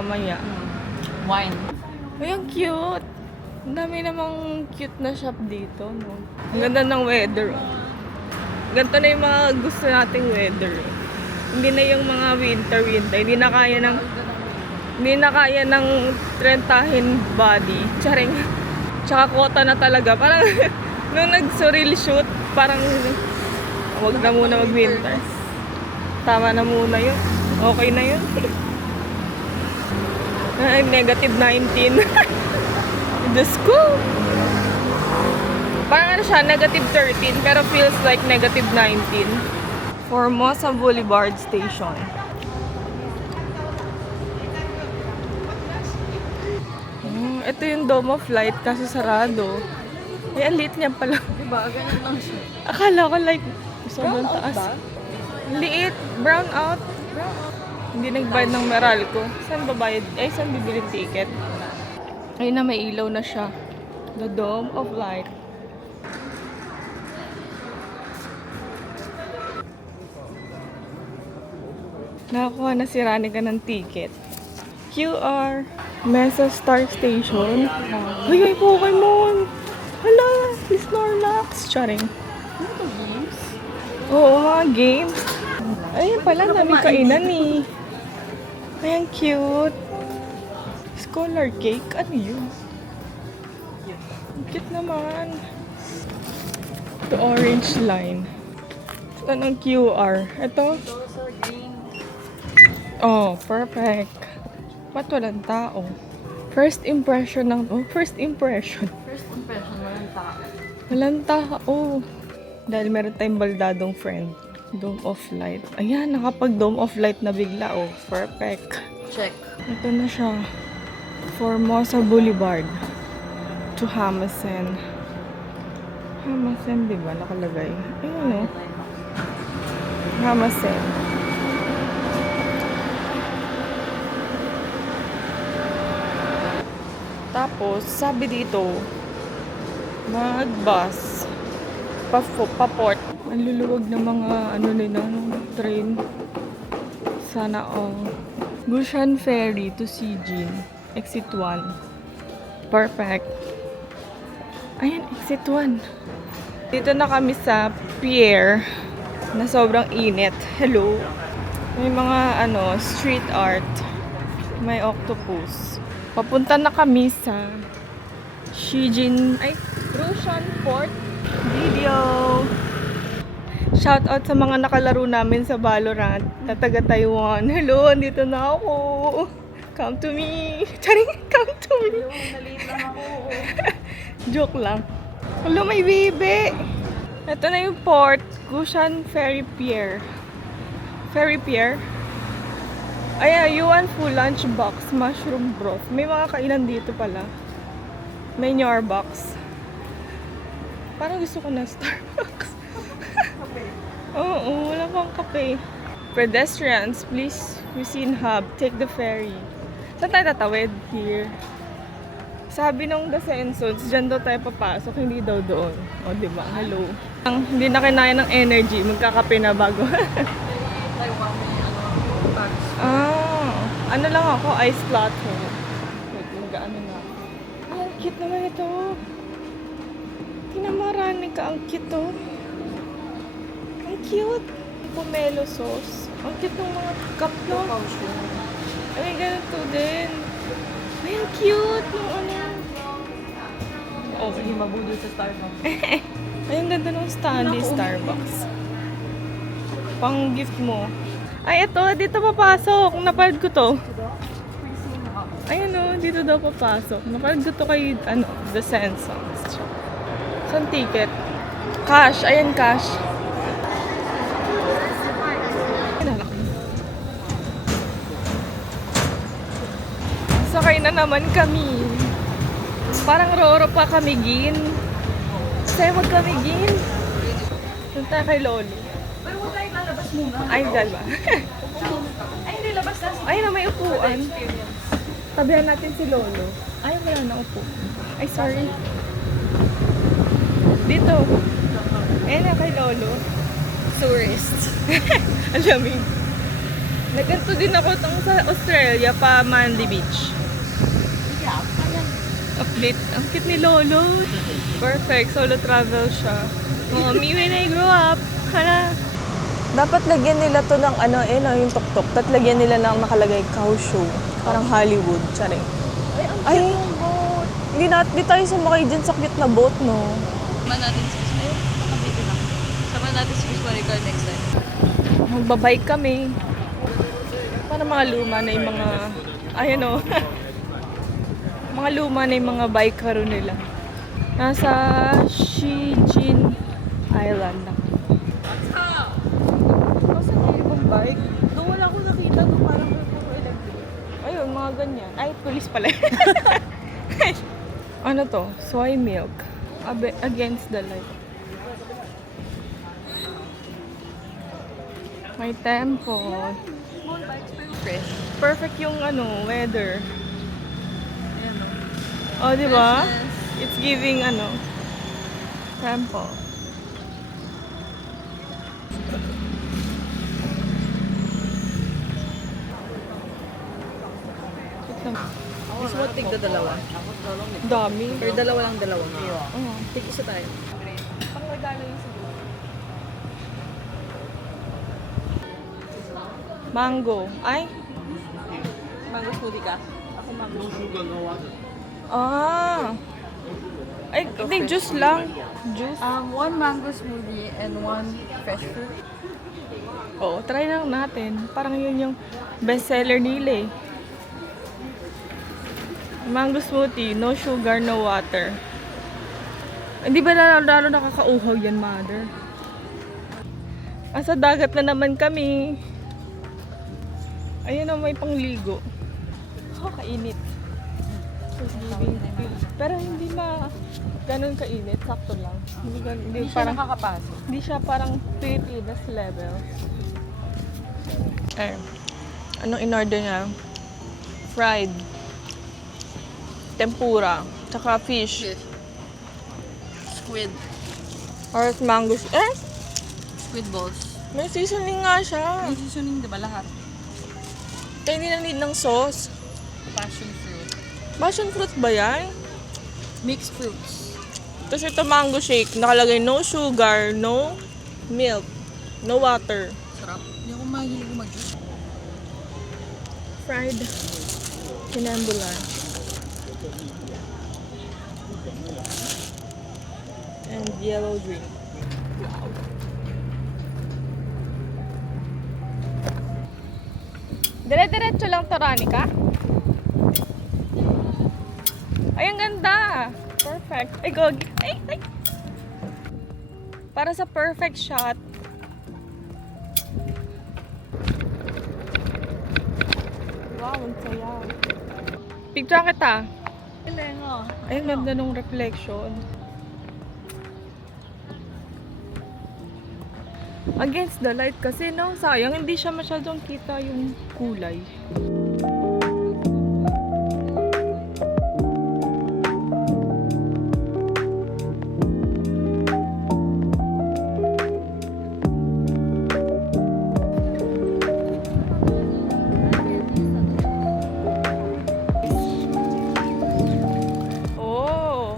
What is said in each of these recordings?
mamaya. Wine. Ay, ang cute! Ang dami namang cute na shop dito, no? Ang ganda ng weather. Ganito na yung mga gusto nating weather. Hindi na yung mga winter. Hindi na kaya ng trentahin body. Charing. Tsaka kota na talaga. Parang nung nag-surreal shoot, parang wag na muna mag-winter. Tama na muna yun. Okay na yun. Ay, negative 19. Diyos ko. Parang ano siya, negative 13, pero feels like negative 19. Formosa Boulevard Station. Ito yung Dome of Light kasi sarado. Ay, ang liit niya pala. Diba? Ganun lang siya. Akala ko like, sobrang Brown out taas. ba? Liit, brown out. Hindi nagbayad ng Meralco. Saan babayad? Eh, saan bibili ticket? Ayun na, may ilaw na siya. The Dome of Light. Nakakuha na si Ranika ng ticket. QR. Mesa Star Station. Uy, may Pokemon! Hala! Snorlax! Charing. Ano to, games? Oo, mga games. Ayun pala, daming kainan eh. Ay, ang cute. Scholar cake? Ano yun? Ang cute naman. The orange line. Ito ng QR. Ito? Ito sa green. Oh, perfect. Ba't walang tao? First impression ng... Oh, first impression. First impression, walang tao. Walang tao. Dahil meron tayong baldadong friend. Dome of Light. Ayan, nakapag Dome of Light na bigla. Oh, perfect. Check. Ito na siya. Formosa Boulevard to Hamasen. Hamasen, di ba? Nakalagay. Ayun, no? Hamasen. Tapos, sabi dito, mag-bus. Pa-port. Ang luluwag ng mga train. Sana all. Bushan Ferry to Sijin. Exit 1. Perfect. Ayan, exit 1. Dito na kami sa pier na sobrang init. Hello. May mga street art. May octopus. Papunta na kami sa Shijin, Rushan Port. Video. Shout out sa mga nakalaro namin sa Valorant na taga Taiwan. Hello, andito na ako. Come to me. Charing, come to me. Nalate lang ako. Joke lang. Hello, may bibi. Ito na yung port. Gushan Ferry Pier. Ferry Pier. Ayan, Yuan full lunch box. Mushroom broth. May mga kainan dito pala. May Nyor box. Parang gusto ko ng Starbucks. Oo, wala pang kape. Pedestrians, please using hub. Take the ferry. Saan tayo tatawid? Here. Sabi nung Descensons, dyan daw tayo papasok, hindi daw doon. O, diba? Hello. Hindi na kinaya ng energy, magkakape na bago. Ano lang ako, ice latte. Wait, mag-ano na. Ay, ang cute naman ito. Tinamarani ka, ang cute to. Ang cute. Pomelo sauce. Ang cute ng mga cup, no? Ay, may ganito din. Ay, ang cute ng Oh, hindi mabudol sa Starbucks. Ay, ang ganda ng Stanley Starbucks. Pang gift mo. Ay, ito. Dito papasok. Napalad ko to. Ayan o. Dito daw papasok. Napalad ko to kay, The Sensons. Saan ticket? Cash. Ayan, cash. Sakay na naman kami. Parang Roro pa kami, Gin. Sa'yo magkamigin. Punta kay Lolo. Pero huwag tayo lalabas muna. Ay, dalawa. Ay, hindi labas na. Ay, na may upuan. Tabihan natin si Lolo. Ay, wala na upo. Ay, sorry. Dito. Ayan na kay Lolo. Tourist. Alamig. Nagganto din ako tong sa Australia pa Manly Beach. Ang cute ni Lolo. Perfect. Solo travel siya. Oh, me when I grow up. Hala. Dapat lagyan nila to ng ano, yung tok-tok. Tapos lagyan nila ng nakalagay cow show. Parang Hollywood. Charing. Ay, di tayo sumakay dyan sa cute na boat, no? Sama natin si Chris. Ayun, nakabiti lang. Sama natin si Chris Maricar next time. Magbabike kami. Para mga luma na yung mga, ayun o. Mga luma na yung mga bike karo nila. Nasa Shijin Island na. Kasi may ibang bike. Doon wala akong nakita doon parang may puro electric. Ayun, mga ganyan. Ay, police pala. Ano to? Soy milk. Against the light. May tempo. Small bikes pero fresh. Perfect yung weather. Ayan o. Oh, di ba? Freshness. It's giving tempo. Gusto mo tigda dalawa? Dami. Or dalawa lang dalawa nga? Oo. Tig isa tayo. Pangregalo yung siguro. Mango. Ay? Mango smoothie ka? Ako mango. Ah. Ay, hindi, juice lang. Juice. One mango smoothie and one fresh fruit. Oo, try lang natin. Parang yun yung bestseller nila eh. Mango smoothie, no sugar, no water. Hindi ba lalo nakakauhaw yan, mother? Sa dagat na naman kami. Ayun o, may pangligo. Oh, kainit. Pero hindi ganun kainit, sakto lang. Hindi parang nakakapasok. hindi siya parang Pilipinas level. Eh, anong in-order niya? Fried. Tempura. Tsaka fish. Yes. Squid. Or mango. Squid balls. May seasoning nga siya. May seasoning diba lahat? Kaya hindi na need ng sauce. Passion fruit. Passion fruit ba yan? Mixed fruits. Tapos ito mango shake. Nakalagay no sugar, no milk, no water. Sarap. Hindi ako mahilig mag-juice. Fried kinembula. And yellow drink. Wow. Dire-diretso lang to, Ranika. Ay, ang ganda. Perfect. Ay, gog. Ay. Para sa perfect shot. Wow, ang saya. Picture kita. Lengo. Ay, ang ganda nung reflection. Against the light kasi, no? Sayang, hindi siya masyadong kita yung kulay. Oh!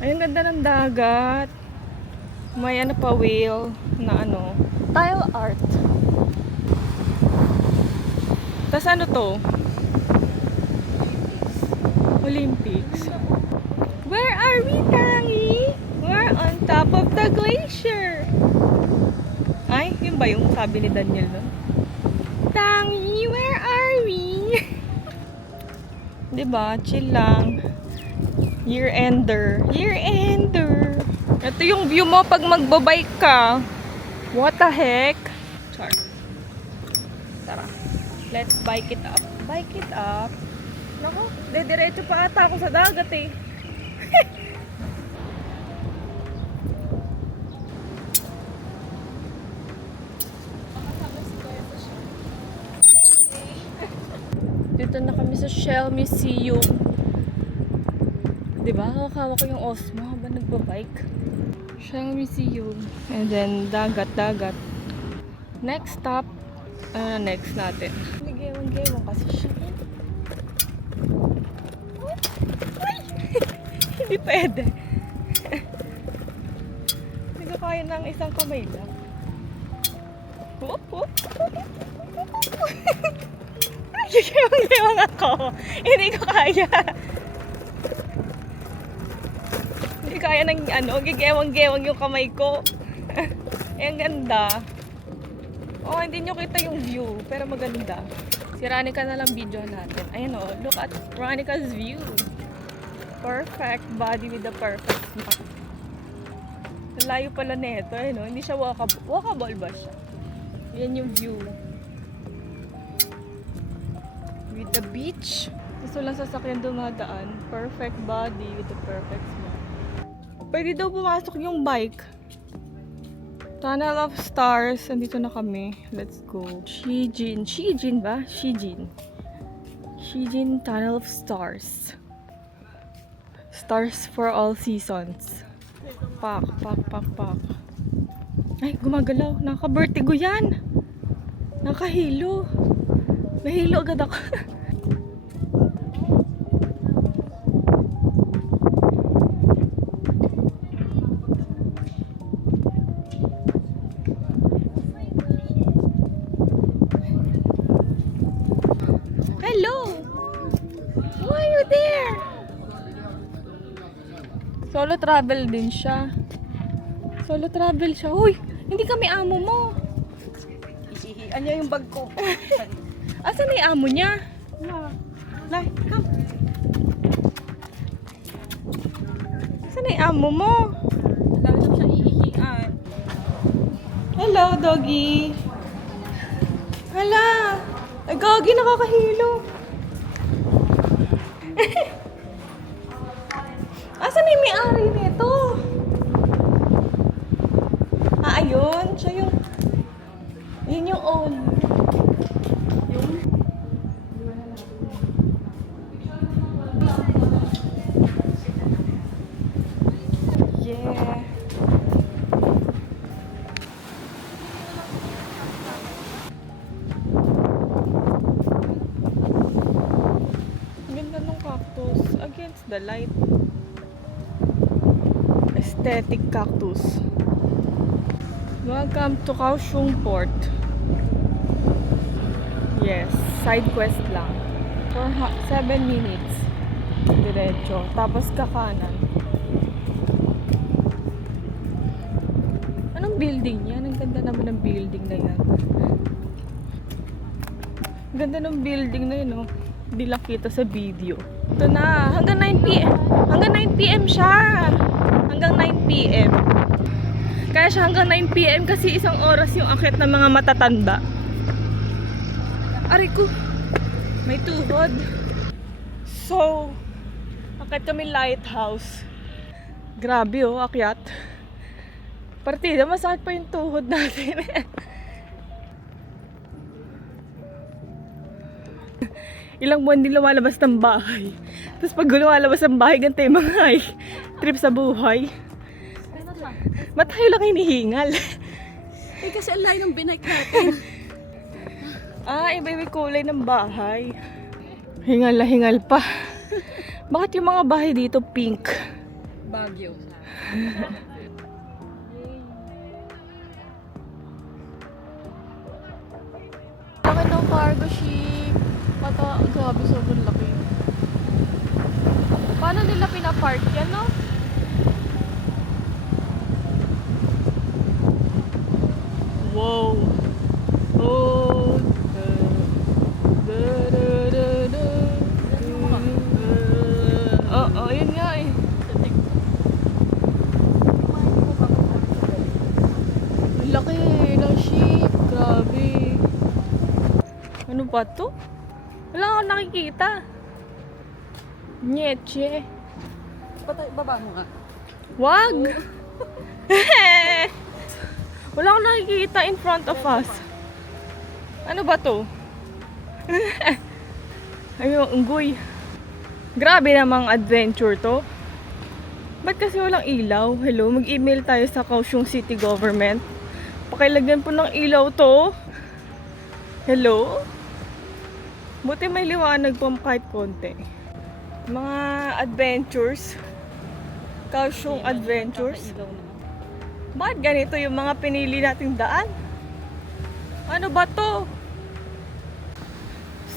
Ay, ang ganda ng dagat. May pa whale na tile art. Tas to? Olympics. Where are we, Tangi? We're on top of the glacier. Ay, yun ba yung sabi ni Daniel nun? Tangi, where are we? Diba? Chill lang. Year-ender. Year-ender. Ito yung view mo pag magbabike ka. What the heck? Char. Tara. Let's bike it up. Bike it up. Nako, diretso pa ata ako sa dagat eh. Dito na kami sa Shell Museum. Diba? Hawak ko yung Osmo habang nagbabike. Shell Museum. And then, dagat. Next stop, next natin. Nag-gewang-gewang kasi siya. Ay! Hindi pwede. Hindi ko kaya ng isang kamay lang. Hop, hop. Nag-gewang-gewang ako. Hindi ko kaya. Hindi kaya ng gigewang-gewang yung kamay ko. Ang ganda. Oh, hindi nyo kita yung view, pero maganda. Si Ranica na lang video natin. Ayan oh, look at Ranica's view. Perfect body with the perfect neck. Layo pala nito, no? Hindi siya walkable. Walkable ba siya? Yan yung view. With the beach. Gusto lang sasakyan dumadaan. Perfect body with the perfect smile. Pwede daw pumasok yung bike. Tunnel of Stars. Andito na kami. Let's go. Shijin. Shijin ba? Shijin. Shijin Tunnel of Stars. Stars for all seasons. Pak, pak, pak, pak. Ay, gumagalaw. Naka-vertigo yan. Nakahilo. Nahilo agad ako. Hello! Why are you there? Solo travel din siya. Solo travel siya. Uy! Hindi kami amo mo. Isihian niya yung bag ko. Asan na yung amo niya? Lai, come. Asan na yung amo mo? Dami lang siya iihian. Hello, doggy. Hala. Ay, gagi, nakakahilo. Asan na yung may-ari nito? Ah, ayun. Siya yung... Yun yung own. Yun. Yeah. Ganda ng cactus against the light. Aesthetic cactus. Welcome to Kaohsiung Port. Yes, side quest lang. For 7 minutes. Diretso. Tapos kakanan. Anong building yan? Ang ganda naman ng building na yan. Ang ganda ng building na yun, oh. Hindi lang kita sa video. Ito na. Hanggang 9 p.m. Hanggang 9 p.m. siya. Hanggang 9 p.m. Kaya siya hanggang 9 p.m. kasi isang oras yung akit ng mga matatanda. Aray ko. May tuhod. So, akit kami lighthouse. Grabe oh, akyat. Partida, masakit pa yung tuhod natin. Ilang buwan din lumalabas ng bahay. Tapos pag lumalabas ng bahay, ganito yung mga trip sa buhay. Matayo lang hinihingal. Eh kasi ang layo ng binike natin. Iba-iba kulay ng bahay. Hingal na hingal pa. Bakit yung mga bahay dito pink? Baguio. Laki ng cargo ship. Grabe, sobrang laki. Paano nila pinapark yan, no? Wow. Oh. Oo, yun nga eh. Ang laki ng ship. Grabe. Ano ba to? Wala akong nakikita. Nyeche. Baba mo nga. Wag! Wala akong nakikita in front of us. Ano ba to? Ayun, unggoy. Grabe namang adventure to. Ba't kasi walang ilaw? Hello, mag-email tayo sa Kaohsiung City Government. Pakilagyan po ng ilaw to. Hello? Buti may liwanag po kahit konti. Mga adventures. Kaohsiung adventures. Bakit ganito yung mga pinili nating daan? Ano ba to?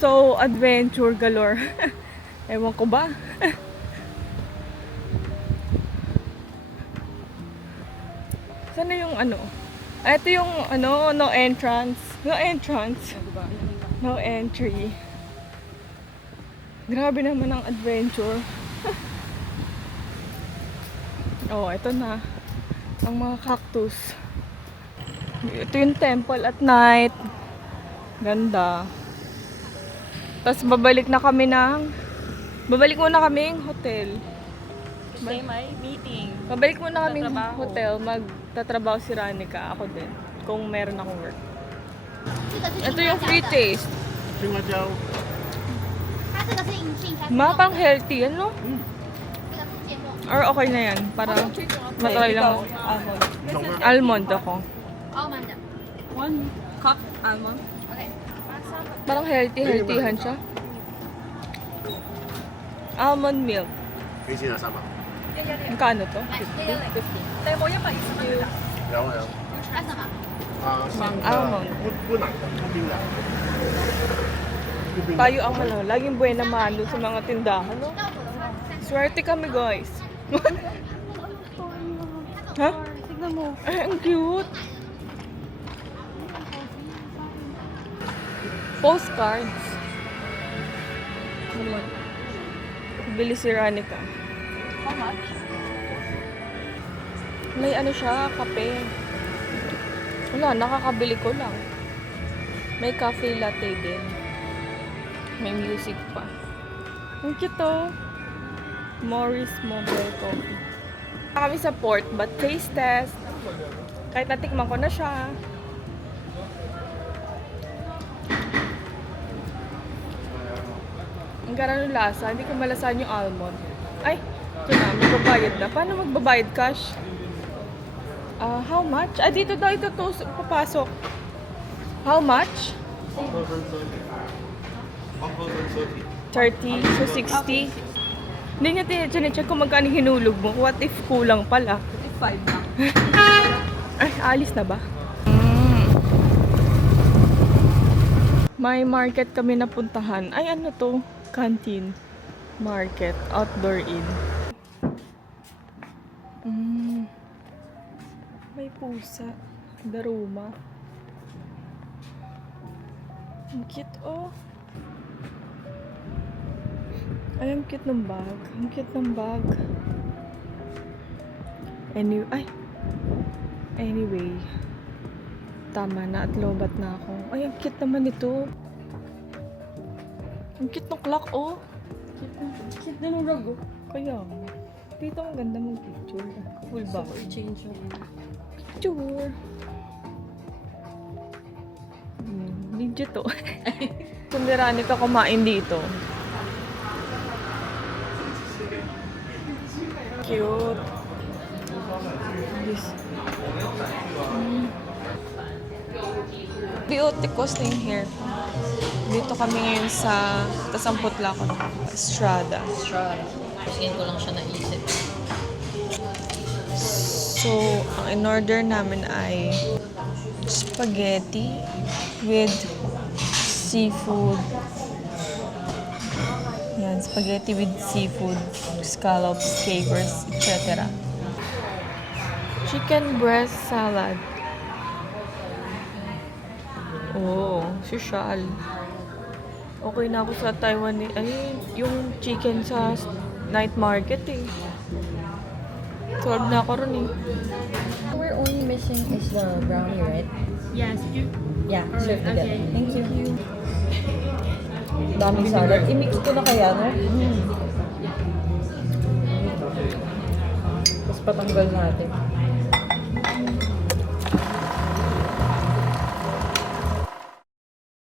So, adventure galore. Ewan ko ba? Saan na yung ano? Ah, ito yung ano, no entrance. No entrance. No entry. Grabe naman ang adventure. Oh, ito na. Ang mga cactus. Ito yung temple at night. Ganda. Tapos babalik muna kaming hotel. Kasi may meeting. Babalik muna kaming Tatrabaho. hotel. Magtatrabaho si Ranika. Ako din. Kung meron akong work. Ito yung free taste. 青花椒，它这个是银杏，它是 Ma, pang healthy. Ano? 这个是芥末。 Or okay na yan? Para matry lang. Almond ako. almond 的 One cup almond. OK， Parang healthy-healthyhan siya. Almond milk. 可以先拿3把， Magkano to? 来这个然后干什么？Almond. 不冷的，不冰的。不冰的 Tayo ang laging buena mano sa mga tindahan, no? 到我的话是3 Swerte kami, guys. Ha? Tignan mo. Ay, ang cute. Postcards. Naman. Bili si Ranika. How much? May ano siya, kape. Wala, nakakabili ko lang. May cafe latte din. May music pa. Ang cute to. Morris Mobile Coffee. Kami sa port, but taste test. Kahit natikman ko na siya. Ang gara ng lasa. Hindi ko malasahan yung almond. Ay, ito na. Magbabayad na. Paano magbabayad cash? How much? Ah, dito daw ito to papasok. How much? 30. So, 60. Hindi niya tinecheck kung magkano hinulog mo. What if kulang pala? 5 lang. Ay, alis na ba? May market kami napuntahan. Ay, ano to? Canteen. Market. Outdoor in. May pusa. Daruma. Ang cute, oh. Ay, ang cute ng bag. Ang cute ng bag. Anyway. Tama na at lobat na ako. Ay, ang cute naman ito. Ang cute ng clock, oh. Cute na ng rug. Kaya, dito ang ganda mong picture. Full ba? change yung Picture. Legit to. Sundirani ka kumain dito. Cute. This. Beauty costing hair. Dito kami ngayon sa Tasamput Lakon. Estrada. Strada. Skin ko lang siya naisip. So, ang in-order namin ay spaghetti with seafood. Yan, spaghetti with seafood, scallops, capers, etc. Chicken breast salad. Oh, social. Okay na ako sa Taiwan eh. Ay, yung chicken sa night market eh. Solve na ako ron eh. We're only missing is the brownie, right? Yes, you. Yeah, serve okay. that. Thank you. Daming salad. I-mix ko na kaya, no? Tapos patanggal natin.